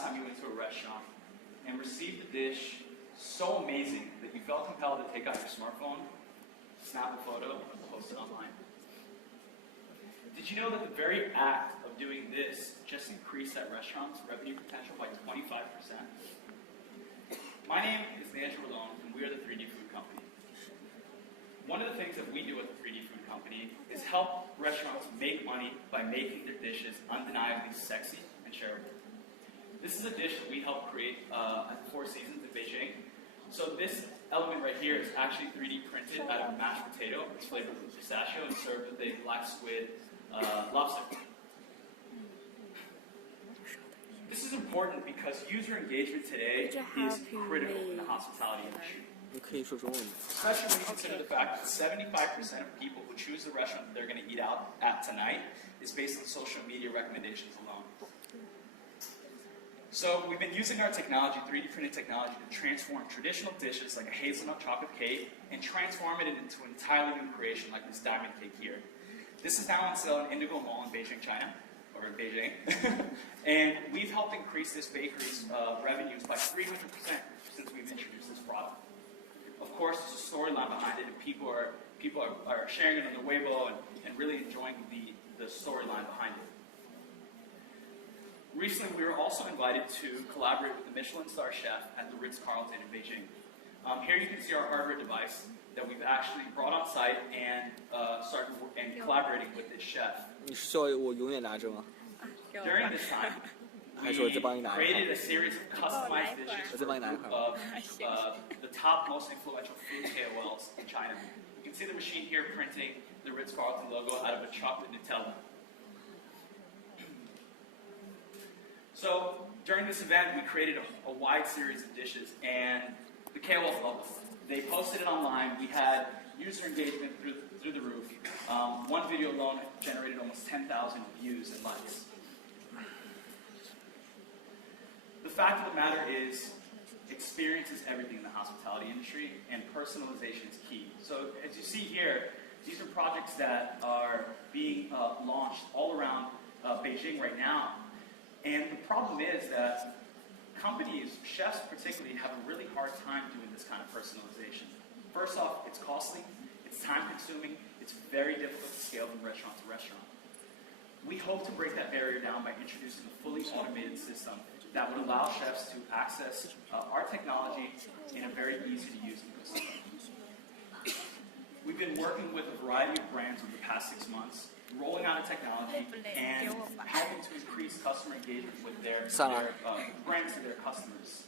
last time you went to a restaurant and received a dish so amazing that you felt compelled to take out your smartphone, snap a photo, and post it online? Did you know that the very act of doing this just increased that restaurant's revenue potential by 25%? My name is Leandro Rolon, and we are the 3D Food Company. One of the things that we do at the 3D Food Company is help restaurants make money by making their dishes undeniably sexy and shareable. This is a dish that we helped create at the Four Seasons in Beijing. So this element right here is actually 3D printed out of mashed potato. It's flavored with pistachio and served with a black squid lobster. This is important because user engagement today is critical in the hospitality industry. Especially when you consider the fact that 75% of people who choose the restaurant that they're going to eat out at tonight is based on social media recommendations alone. So we've been using our technology, 3D printed technology, to transform traditional dishes like a hazelnut chocolate cake and transform it into an entirely new creation like this diamond cake here. This is now on sale in Indigo Mall in Beijing, China, or in Beijing. And we've helped increase this bakery's revenues by 300% since we've introduced this product. Of course, there's a storyline behind it, and people are sharing it on the Weibo and really enjoying the storyline behind it. Recently, we were also invited to collaborate with the Michelin star chef at the Ritz Carlton in Beijing. Here you can see our hardware device that we've actually brought on site and started collaborating with this chef. During this time, we created a series of customized dishes for a group of the top most influential food KOLs in China. You can see the machine here printing the Ritz-Carlton logo out of a chocolate Nutella. So during this event, we created a wide series of dishes, and the KOLs loved them. They posted it online. We had user engagement through the roof. One video alone generated almost 10,000 views and likes. The fact of the matter is, experience is everything in the hospitality industry, and personalization is key. So as you see here, these are projects that are being launched all around Beijing right now. And the problem is that companies, chefs particularly, have a really hard time doing this kind of personalization. First off, it's costly, it's time-consuming, it's very difficult to scale from restaurant to restaurant. We hope to break that barrier down by introducing a fully automated system that would allow chefs to access our technology in a very easy-to-use ecosystem. We've been working with a variety of brands over the past 6 months, rolling out a technology and helping to increase customer engagement with their brands to their customers.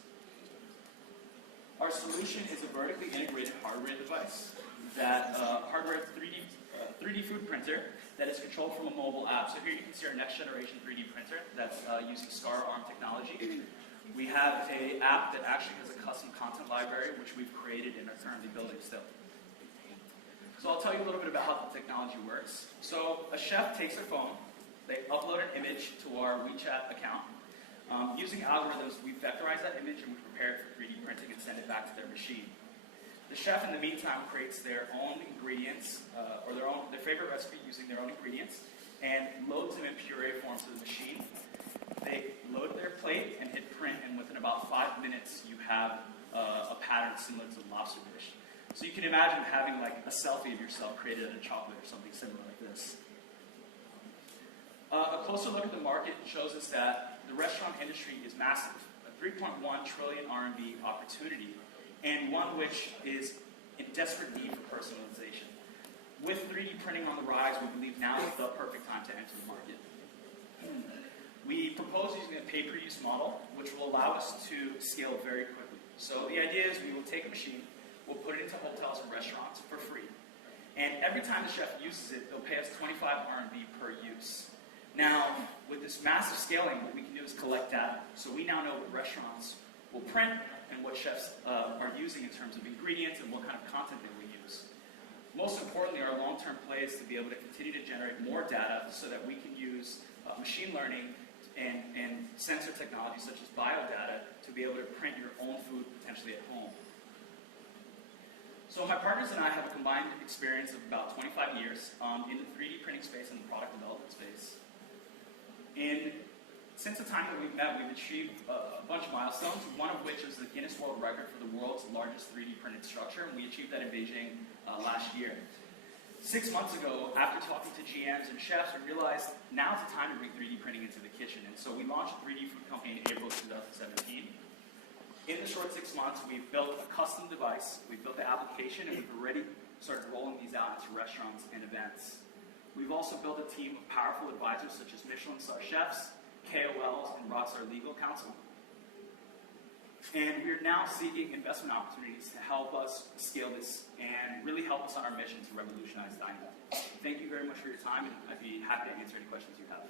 Our solution is a vertically integrated hardware device, that 3D food printer that is controlled from a mobile app. So here you can see our next generation 3D printer that's using SCAR ARM technology. We have an app that actually has a custom content library, which we've created and are currently building still. So I'll tell you a little bit about how the technology works. So a chef takes their phone, they upload an image to our WeChat account. Using algorithms, we vectorize that image and we prepare it for 3D printing and send it back to their machine. The chef, in the meantime, creates their own ingredients, or their favorite recipe using their own ingredients, and loads them in puree form to the machine. They load their plate and hit print, and within about 5 minutes, you have a pattern similar to the lobster dish. So you can imagine having like a selfie of yourself created out of chocolate or something similar like this. A closer look at the market shows us that the restaurant industry is massive, a 3.1 trillion RMB opportunity, and one which is in desperate need for personalization. With 3D printing on the rise, we believe now is the perfect time to enter the market. We propose using a pay-per-use model, which will allow us to scale very quickly. So the idea is we will take a machine, we'll put it into hotels and restaurants for free. And every time the chef uses it, they'll pay us 25 RMB per use. Now, with this massive scaling, what we can do is collect data. So we now know what restaurants will print and what chefs are using in terms of ingredients and what kind of content they will use. Most importantly, our long-term play is to be able to continue to generate more data so that we can use machine learning and sensor technology such as biodata to be able to print your own food potentially at home. So my partners and I have a combined experience of about 25 years in the 3D printing space and the product development space. In Since the time that we've met, we've achieved a bunch of milestones, one of which is the Guinness World Record for the world's largest 3D printed structure, and we achieved that in Beijing last year. 6 months ago, after talking to GMs and chefs, we realized now's the time to bring 3D printing into the kitchen, and so we launched a 3D food company in April 2017. In the short 6 months, we've built a custom device, we've built the application, and we've already started rolling these out into restaurants and events. We've also built a team of powerful advisors such as Michelin star chefs, KOLs, and Rockstar Legal Counsel. And we're now seeking investment opportunities to help us scale this and really help us on our mission to revolutionize dining. Thank you very much for your time, and I'd be happy to answer any questions you have.